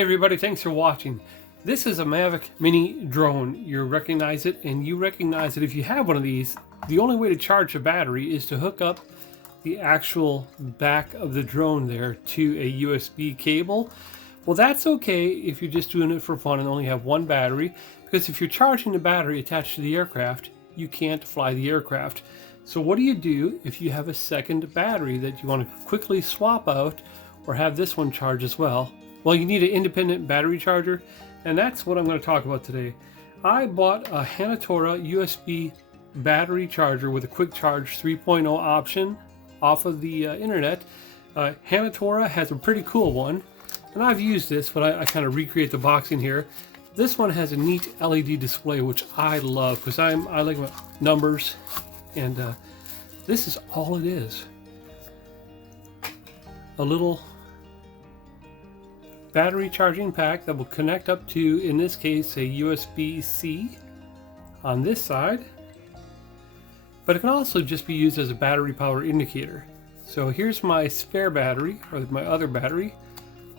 Hey everybody, thanks for watching. This is a Mavic Mini drone. You recognize it, and you recognize that if you have one of these, the only way to charge a battery is to hook up the actual back of the drone there to a USB cable. Well, that's okay if you're just doing it for fun and only have one battery, because if you're charging the battery attached to the aircraft, you can't fly the aircraft. So what do you do if you have a second battery that you want to quickly swap out or have this one charge as well? Well, you need an independent battery charger, and that's what I'm going to talk about today. I bought a Hanatora USB battery charger with a quick charge 3.0 option off of the internet. Hanatora has a pretty cool one, and I've used this, but I kind of recreate the box in here. This one has a neat LED display, which I love because I like numbers, and this is all it is. A little battery charging pack that will connect up to, in this case, a USB-C on this side, but it can also just be used as a battery power indicator. So here's my spare battery, or my other battery.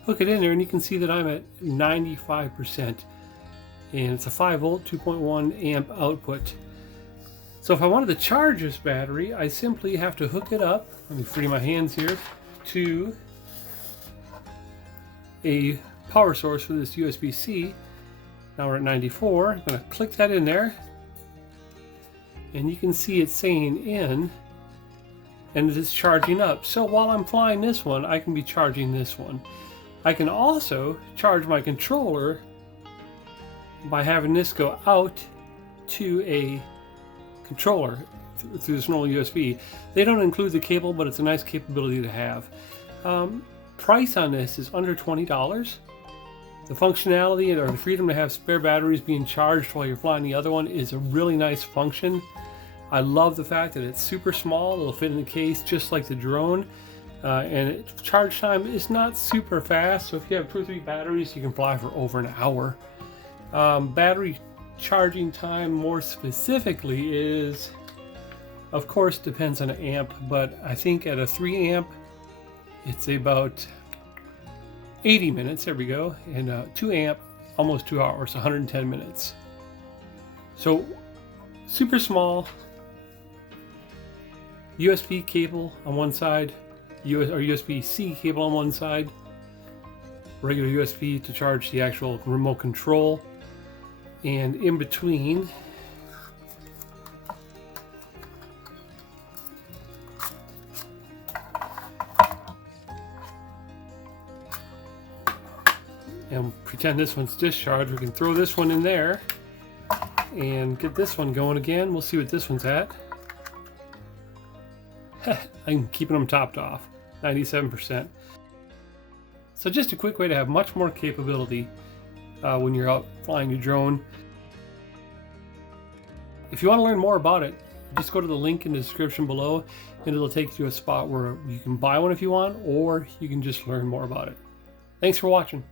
Hook it in there and you can see that I'm at 95%, and it's a 5 volt 2.1 amp output. So if I wanted to charge this battery, I simply have to hook it up, let me free my hands here, to a power source for this USB-C. Now we're at 94. I'm going to click that in there, and you can see it saying in, and it is charging up. So while I'm flying this one, I can be charging this one. I can also charge my controller by having this go out to a controller through this normal USB. They don't include the cable, but it's a nice capability to have. Price on this is under $20. The functionality or the freedom to have spare batteries being charged while you're flying the other one is a really nice function. I love the fact that it's super small. It'll fit in the case just like the drone, and charge time is not super fast. So if you have 2 or 3 batteries, you can fly for over an hour. Battery charging time more specifically is, of course, depends on an amp, but I think at a 3 amp it's about 80 minutes, there we go, and 2 amp, almost 2 hours, 110 minutes. So super small, USB cable on one side, USB-C cable on one side, regular USB to charge the actual remote control, and in between and pretend this one's discharged. We can throw this one in there and get this one going again. We'll see what this one's at. I'm keeping them topped off, 97%. So just a quick way to have much more capability when you're out flying your drone. If you want to learn more about it, just go to the link in the description below, and it'll take you to a spot where you can buy one if you want, or you can just learn more about it. Thanks for watching.